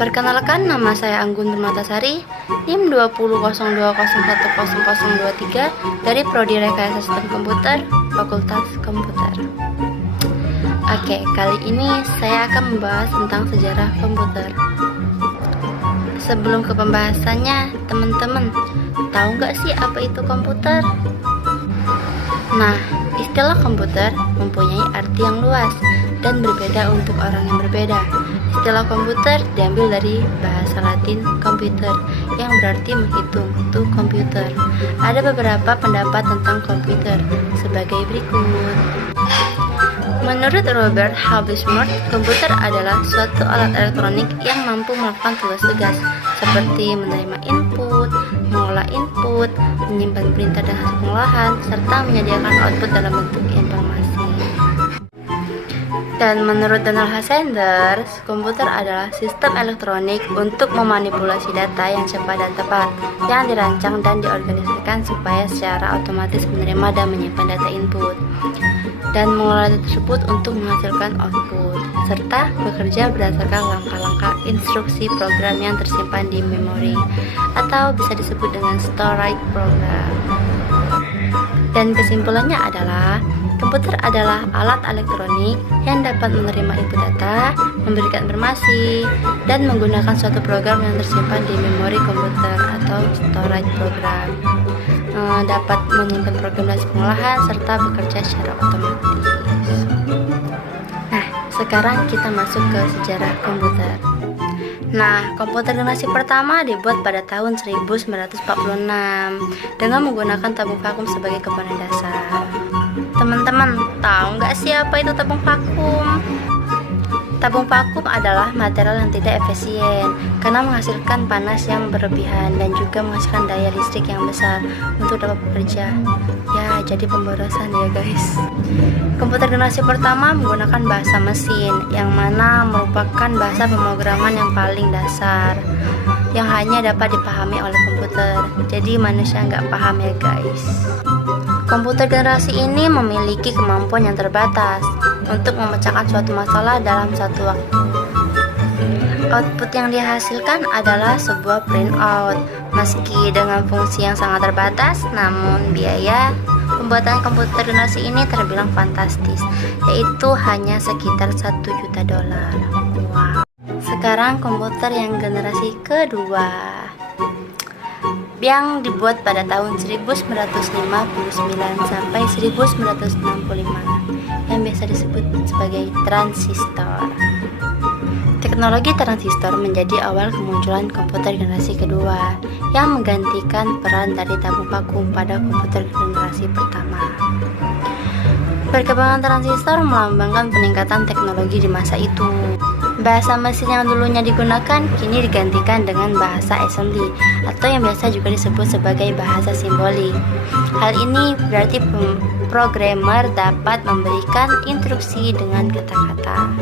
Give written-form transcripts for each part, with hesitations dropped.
Perkenalkan, nama saya Anggun Permatasari, NIM 2002010023 dari Prodi Rekayasa Sistem Komputer, Fakultas Komputer. Oke, kali ini saya akan membahas tentang sejarah komputer. Sebelum ke pembahasannya, teman-teman tahu nggak sih apa itu komputer? Nah, istilah komputer mempunyai arti yang luas dan berbeda untuk orang yang berbeda. Istilah komputer diambil dari bahasa Latin computer yang berarti menghitung, itu komputer. Ada beberapa pendapat tentang komputer sebagai berikut. Menurut Robert Habermas, komputer adalah suatu alat elektronik yang mampu melakukan tugas-tugas seperti menerima input, mengolah input, menyimpan perintah dan hasil pengolahan, serta menyediakan output dalam bentuk informasi. Dan menurut Donald H. Sanders, komputer adalah sistem elektronik untuk memanipulasi data yang cepat dan tepat, yang dirancang dan diorganisasikan supaya secara otomatis menerima dan menyimpan data input, dan mengolah data tersebut untuk menghasilkan output, serta bekerja berdasarkan langkah-langkah instruksi program yang tersimpan di memori, atau bisa disebut dengan storage program. Dan kesimpulannya adalah, komputer adalah alat elektronik yang dapat menerima input data, memberikan informasi, dan menggunakan suatu program yang tersimpan di memori komputer atau storage program. Dapat menyimpan program dan pengolahan serta bekerja secara otomatis. Nah, sekarang kita masuk ke sejarah komputer. Nah, komputer generasi pertama dibuat pada tahun 1946 dengan menggunakan tabung vakum sebagai komponen dasar. Teman-teman, tahu nggak sih apa itu tabung vakum? Tabung vakum adalah material yang tidak efisien karena menghasilkan panas yang berlebihan dan juga menghasilkan daya listrik yang besar untuk dapat bekerja. Ya, jadi pemborosan ya guys. Komputer generasi pertama menggunakan bahasa mesin, yang mana merupakan bahasa pemrograman yang paling dasar, yang hanya dapat dipahami oleh komputer. Jadi manusia nggak paham ya guys. Komputer generasi ini memiliki kemampuan yang terbatas untuk memecahkan suatu masalah dalam satu waktu. Output yang dihasilkan adalah sebuah printout. Meski dengan fungsi yang sangat terbatas, namun biaya pembuatan komputer generasi ini terbilang fantastis, yaitu hanya sekitar $1 juta. Wow. Sekarang komputer yang generasi kedua, yang dibuat pada tahun 1959 sampai 1965, yang biasa disebut sebagai transistor. Teknologi transistor menjadi awal kemunculan komputer generasi kedua yang menggantikan peran dari tabung vakum pada komputer generasi pertama. Perkembangan transistor melambangkan peningkatan teknologi di masa itu. Bahasa mesin yang dulunya digunakan kini digantikan dengan bahasa assembly atau yang biasa juga disebut sebagai bahasa simbolik. Hal ini berarti programmer dapat memberikan instruksi dengan kata-kata.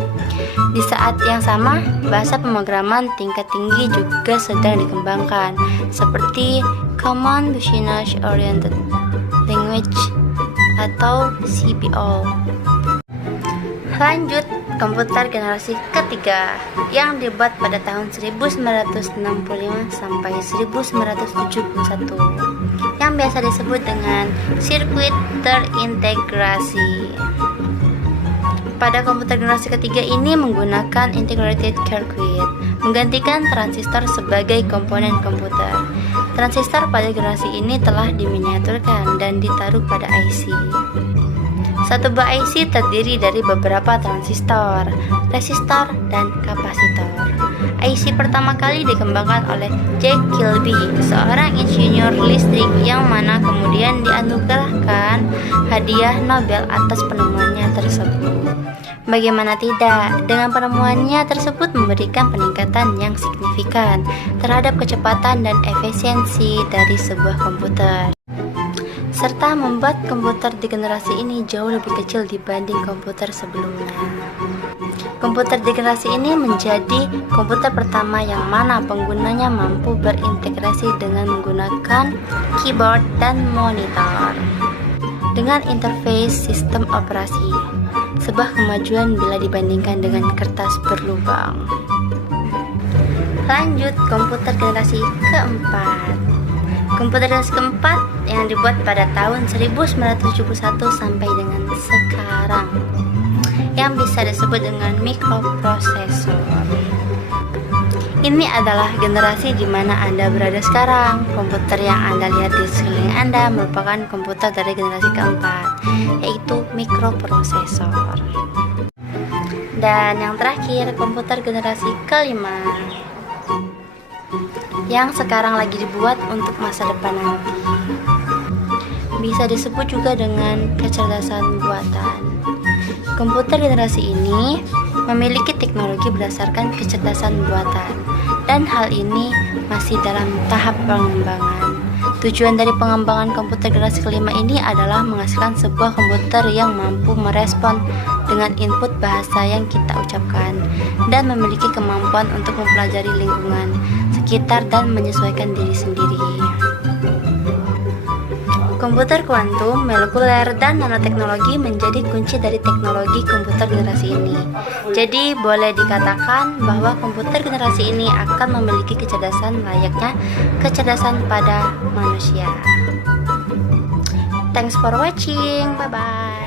Di saat yang sama, bahasa pemrograman tingkat tinggi juga sedang dikembangkan, seperti Common Business Oriented Language atau CBO. Lanjut, komputer generasi ketiga yang dibuat pada tahun 1965 sampai 1971, yang biasa disebut dengan sirkuit terintegrasi. Pada komputer generasi ketiga ini menggunakan integrated circuit, menggantikan transistor sebagai komponen komputer. Transistor pada generasi ini telah diminiaturkan dan ditaruh pada IC. Satu buah IC terdiri dari beberapa transistor, resistor, dan kapasitor. IC pertama kali dikembangkan oleh Jack Kilby, seorang insinyur listrik yang mana kemudian dianugerahkan hadiah Nobel atas penemuannya tersebut. Bagaimana tidak, dengan penemuannya tersebut memberikan peningkatan yang signifikan terhadap kecepatan dan efisiensi dari sebuah komputer, serta membuat komputer di generasi ini jauh lebih kecil dibanding komputer sebelumnya. Komputer di generasi ini menjadi komputer pertama yang mana penggunanya mampu berintegrasi dengan menggunakan keyboard dan monitor dengan interface sistem operasi, sebuah kemajuan bila dibandingkan dengan kertas berlubang. Lanjut, komputer generasi keempat. Komputer generasi keempat yang dibuat pada tahun 1971 sampai dengan sekarang, yang bisa disebut dengan mikroprosesor. Ini adalah generasi di mana Anda berada sekarang. Komputer yang Anda lihat di sekeliling Anda merupakan komputer dari generasi keempat, yaitu mikroprosesor. Dan yang terakhir, komputer generasi kelima, yang sekarang lagi dibuat untuk masa depan nanti. Bisa disebut juga dengan kecerdasan buatan. Komputer generasi ini memiliki teknologi berdasarkan kecerdasan buatan, dan hal ini masih dalam tahap pengembangan. Tujuan dari pengembangan komputer generasi kelima ini adalah menghasilkan sebuah komputer yang mampu merespon dengan input bahasa yang kita ucapkan dan memiliki kemampuan untuk mempelajari lingkungan sekitar dan menyesuaikan diri sendiri. Komputer kuantum, molekuler, dan nanoteknologi menjadi kunci dari teknologi komputer generasi ini. Jadi, boleh dikatakan bahwa komputer generasi ini akan memiliki kecerdasan layaknya kecerdasan pada manusia. Thanks for watching. Bye-bye.